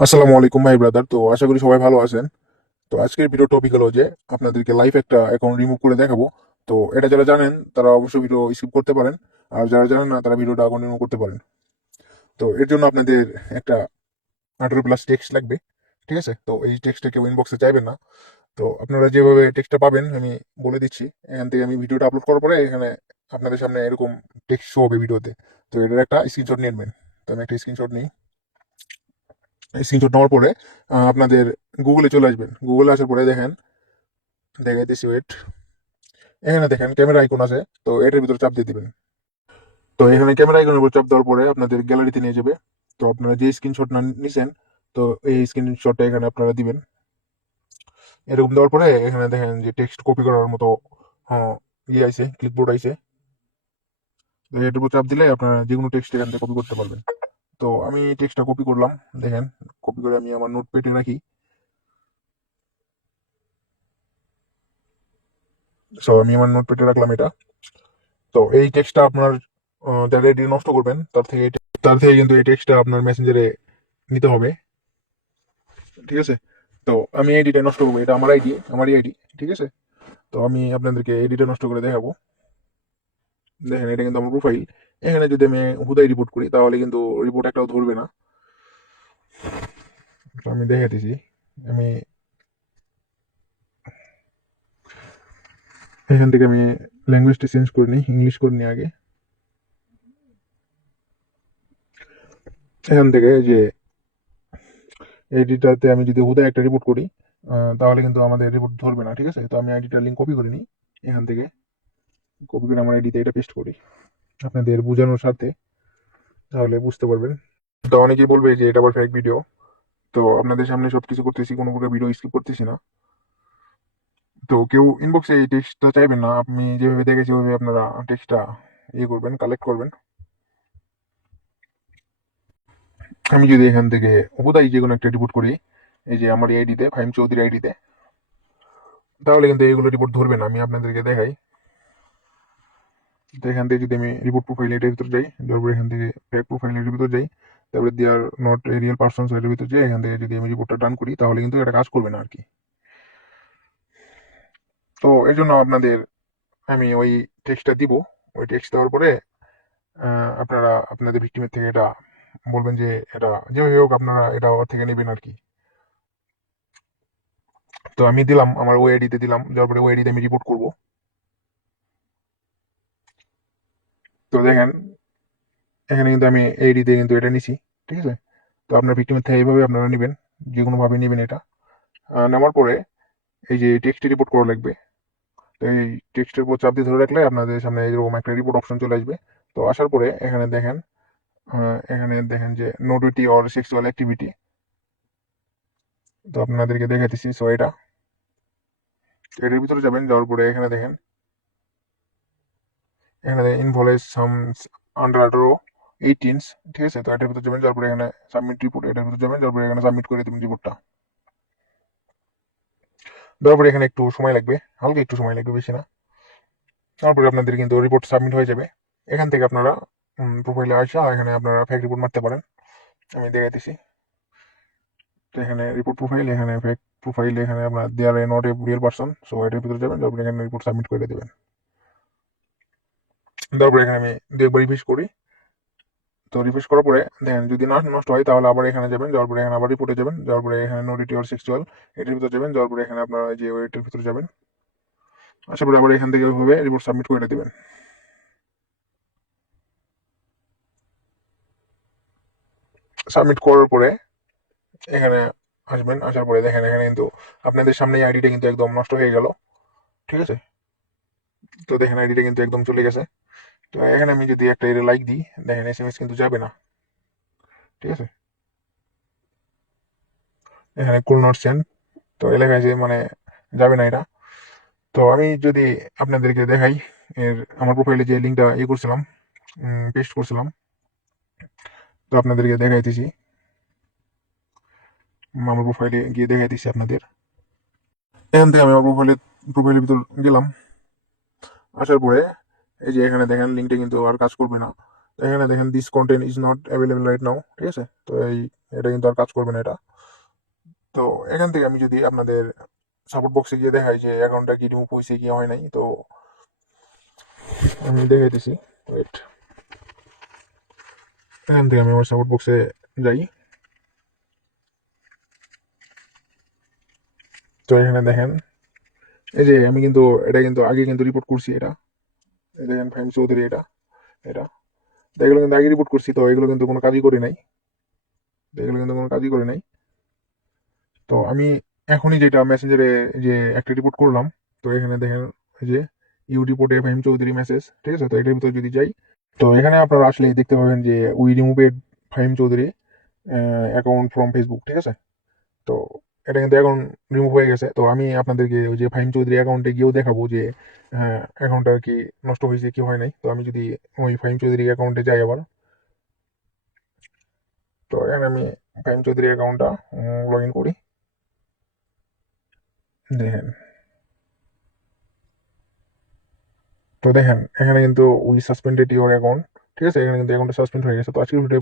আসসালামু আলাইকুম ভাই ব্রাদার তো আশা করি সবাই ভালো আছেন। তো আজকের ভিডিও টপিক হলো যে আপনাদেরকে লাইভ একটা অ্যাকাউন্ট রিমুভ করে দেখাবো। তো এটা যারা জানেন, তারা অবশ্যই ভিডিও স্কিপ করতে পারেন। আর যারা জানেন না, তারা ভিডিওটা রিমুভ করতে পারেন। তো এর জন্য আপনাদের একটা আঠারো প্লাস টেক্সট লাগবে, ঠিক আছে? তো এই টেক্সটটা কেউ ইনবক্সে চাইবেন না। তো আপনারা যেভাবে টেক্সটটা পাবেন, আমি বলে দিচ্ছি। এখান থেকে আমি ভিডিওটা আপলোড করার পরে এখানে আপনাদের সামনে এরকম টেক্সট শো হবে ভিডিওতে তো এটার একটা স্ক্রিনশট নিয়ে নেবেন। তো আমি একটা স্ক্রিনশট নিই। স্ক্রিনশট নেওয়ার পরে আপনাদের গুগলে চলে আসবেন। গুগলে আসার পরে দেখেন দেখাইতেছি ওয়েট এখানে দেখেন ক্যামেরা আইকন আছে তো এটার ভিতরে চাপ দিয়ে দিবেন। তো এখানে ক্যামেরা আইকনের উপর চাপ দেওয়ার পরে আপনাদের গ্যালারিতে নিয়ে যাবে। তো আপনারা যে স্ক্রিনশট না নিছেন তো এই স্ক্রিনশটটা এখানে আপনারা দিবেন। এরকম দেওয়ার পরে এখানে দেখেন যে টেক্সট কপি করার মতো হ্যাঁ, ইয়ে আইছে ক্লিকবোর্ড আইছে। এটার উপর চাপ দিলে আপনারা যে কোনো টেক্সট এখান থেকে কপি করতে পারবেন। তো আমি টেক্সটটা কপি করলাম দেখেন। কপি করে আমি আমার নোটপ্যাডে রাখি। সো আমি আমার নোটপ্যাডে রাখলাম এটা। তো এই টেক্সটটা আপনার যারা নষ্ট করবেন। তার থেকে তার থেকে কিন্তু এই টেক্সটটা আপনার মেসেঞ্জারে নিতে হবে। ঠিক আছে? তো আমি আইডিটা নষ্ট করব। এটা আমার আইডি আমারই আইডি ঠিক আছে? তো আমি আপনাদেরকে আইডিটা নষ্ট করে দেখাবো। দেখেন, এটা কিন্তু আমার প্রোফাইল এখানে যদি আমি হুদাই রিপোর্ট করি, তাহলে কিন্তু রিপোর্ট একটাও ধরবে না। আমি দেখাতেছি আমি এখান থেকে আমি ল্যাঙ্গুয়েজটা চেঞ্জ করে নিই ইংলিশ করে নিই আগে। এখান থেকে যে আইডিটাতে আমি যদি হুদায় একটা রিপোর্ট করি তাহলে কিন্তু আমাদের রিপোর্ট ধরবে না, ঠিক আছে? তো আমি আইডিটার লিঙ্ক কপি করে নিই এখান থেকে। কপি করে আমার আইডিতে এটা পেস্ট করি। আপনাদের বোঝানোর স্বার্থে, তাহলে বুঝতে পারবেন। তো অনেকেই বলবে যে এটা আবার ফেক ভিডিও তো আপনাদের সামনে সব কিছু করতেছি, কোনো প্রকার ভিডিও স্কিপ করতেছি না। তো কেউ ইনবক্সে এই টেক্সটটা চাইবেন না, আপনি যেভাবে দেখেছি ওইভাবে আপনারা টেক্সটটা ইয়ে করবেন কালেক্ট করবেন। আমি যদি এখান থেকে হুদাই যে কোনো একটা রিপোর্ট করি, এই যে আমার আইডিতে ফাইম চৌধুরী আইডিতে তাহলে কিন্তু এগুলো রিপোর্ট ধরবে না, আমি আপনাদেরকে দেখাই। তো এখান থেকে যদি আমি রিপোর্ট প্রোফাইল এটার ভিতরে যাই তারপরে এখান থেকে ফেক প্রোফাইল এর ভিতরে যাই তারপরে দেয়ার নট রিয়েল পার্সন এর ভিতরে যাই এখান থেকে যদি আমি রিপোর্টটা ডান করি, তাহলে কিন্তু এটা কাজ করবে না আর কি। তো এর জন্য আপনাদের আমি ওই টেক্সটটা দিব। ওই টেক্সট দেওয়ার পরে আপনারা আপনাদের ভিক্টিমের থেকে এটা বলবেন যে এটা যেভাবে হোক আপনারা এটা ওর থেকে নেবেন আর কি। তো আমি দিলাম, আমার ওই আইডিতে দিলাম যার পরে ওই আইডিতে আমি রিপোর্ট করব। তো দেখেন এখানে কিন্তু আমি এই আইডিতে কিন্তু এটা নিছি, ঠিক আছে? তো আপনার ভিক্টিমের থেকে এইভাবে আপনারা নেবেন যে কোনোভাবে নেবেন এটা। নেওয়ার পরে এই যে টেক্সট রিপোর্ট করা লাগবে। তো এই টেক্সটের উপর চাপ দিয়ে ধরে রাখলে আপনাদের সামনে এরকম একটা রিপোর্ট অপশন চলে আসবে। তো আসার পরে এখানে দেখেন এখানে দেখেন যে নোডিটি অর সেক্সুয়াল অ্যাক্টিভিটি তো আপনাদেরকে দেখাতেছি সো এটা। এটার ভিতরে যাবেন, যাওয়ার পরে এখানে দেখেন, এখানে ইনভলভস সাম আন্ডার আঠারো এইটিনস ঠিক আছে? তো এটার ভিতরে যাবেন, যাওয়ার পরে এখানে সাবমিট রিপোর্ট এটার ভিতরে যাবেন, যাওয়ার পরে এখানে সাবমিট করে দেবেন রিপোর্টটা দেওয়ার পরে এখানে একটু সময় লাগবে, হালকা একটু সময় লাগবে বেশি না। তারপরে আপনাদের কিন্তু রিপোর্ট সাবমিট হয়ে যাবে। এখান থেকে আপনারা প্রোফাইলে আসা, এখানে আপনারা ফেক রিপোর্ট মারতে পারেন। আমি দেখাইতেছি। তো এখানে রিপোর্ট প্রোফাইল এখানে ফেক প্রোফাইল এখানে আপনার they are not a real person so এটার ভিতরে যাবেন তারপরে এখানে রিপোর্ট সাবমিট করে দেবেন। তারপরে এখানে আমি দু একবার রিফ্রেশ করি। তো রিফ্রেশ করার পরে দেখেন, যদি না নষ্ট হয়, তাহলে আবার এখানে যাবেন যাওয়ার পরে এখানে আবার রিপোর্টে যাবেন যাওয়ার পরে এখানে নোডিটি অর সেক্সুয়াল এটার ভিতরে যাবেন যাওয়ার পরে এখানে আপনারা যে ওয়েটের ভিতরে যাবেন। আসার পরে আবার এখান থেকে ওইভাবে রিপোর্ট সাবমিট করে দেবেন। সাবমিট করার পরে এখানে আসবেন, আসার পরে দেখেন, এখানে কিন্তু আপনাদের সামনে আইডিটা কিন্তু একদম নষ্ট হয়ে গেল। ঠিক আছে? তো দেখেন আইডিটা কিন্তু একদম চলে গেছে। তো এখানে আমি যদি একটা এর লাইক দিই, দেখেন এস এম এস কিন্তু যাবে না। ঠিক আছে? এখানে কুল নট সেন্ড তো এলাকায় যে মানে যাবে না এটা। তো আমি যদি আপনাদেরকে দেখাই, এর আমার প্রোফাইলে যে লিঙ্কটা ইয়ে করছিলাম পেস্ট করছিলাম, তো আপনাদেরকে দেখাইতেছি আমার প্রোফাইলে গিয়ে দেখাইতেছি আপনাদের। এখান থেকে আমি আমার প্রোফাইলে প্রোফাইলের ভিতর গেলাম। আসার পরে এই যে এখানে দেখেন লিঙ্কটা কিন্তু আর কাজ করবে না। তো এখানে দেখেন this content is not available right now ঠিক আছে? তো এই, এটা কিন্তু আর কাজ করবে না এটা। তো এখান থেকে আমি যদি আপনাদের সাপোর্ট বক্সে গিয়ে দেখাই যে অ্যাকাউন্টটা কি রিমুভ হয়েছে, কি হয় নাই, তো আমি দেখাইতেছি। ওয়েট এখান থেকে আমি আমার সাপোর্ট বক্সে যাই। তো এখানে দেখেন, এই যে আমি কিন্তু, এটা কিন্তু আগে কিন্তু রিপোর্ট করছি এটা। দেখেন ফাহিম চৌধুরী এটা এটা। তো কিন্তু আগে রিপোর্ট করছি, তো এগুলো কিন্তু কোনো কাজই করি নাই। এগুলো কিন্তু কোনো কাজই করি নাই। তো আমি এখনই যেটা মেসেঞ্জারে যে একটা রিপোর্ট করলাম, তো এখানে দেখেন যে ইউ রিপোর্টে ফাহিম চৌধুরী মেসেজ ঠিক আছে? তো এটার ভিতরে যদি যাই, তো এখানে আপনারা আসলে দেখতে পাবেন যে we removed Fahim Chowdhury account from Facebook ঠিক আছে? তো এটা কিন্তু অ্যাকাউন্ট রিমুভ হয়ে গেছে। তো আমি আপনাদেরকে ওই যে ফাহিম চৌধুরী অ্যাকাউন্টে গিয়েও দেখাবো যে হ্যাঁ অ্যাকাউন্টটা কি নষ্ট হয়েছে, কি হয় নাই। তো আমি যদি ওই ফাহিম চৌধুরী অ্যাকাউন্টে যাই আবার। তো এখানে আমি ফাহিম চৌধুরী অ্যাকাউন্টটা লগ ইন করি। দেখেন। তো দেখেন, এখানে কিন্তু উই সাসপেন্ডেড ইউর অ্যাকাউন্ট ঠিক আছে? এখানে কিন্তু অ্যাকাউন্টটা সাসপেন্ড হয়ে গেছে। তো আজকের ভিডিও